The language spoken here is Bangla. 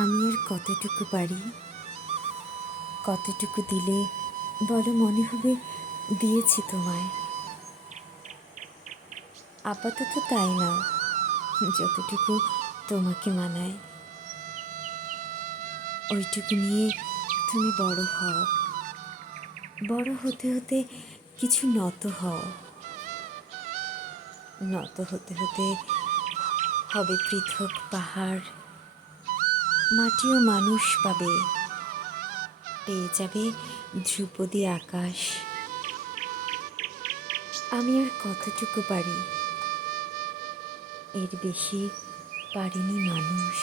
আমি আর কতটুকু পারি, কতটুকু দিলে বলো মনে হবে দিয়েছি তোমায়। আপাতত তাই না, যতটুকু তোমাকে মানায় ওইটুকু নিয়ে তুমি বড় হও। বড় হতে হতে কিছু নত হও, নত হতে হতে হবে পৃথক পাহাড়, মাটি ও মানুষ পাবে, পেয়ে যাবে ধ্রুপদী আকাশ। আমি আর কতটুকু পারি, এর বেশি পারেনি মানুষ।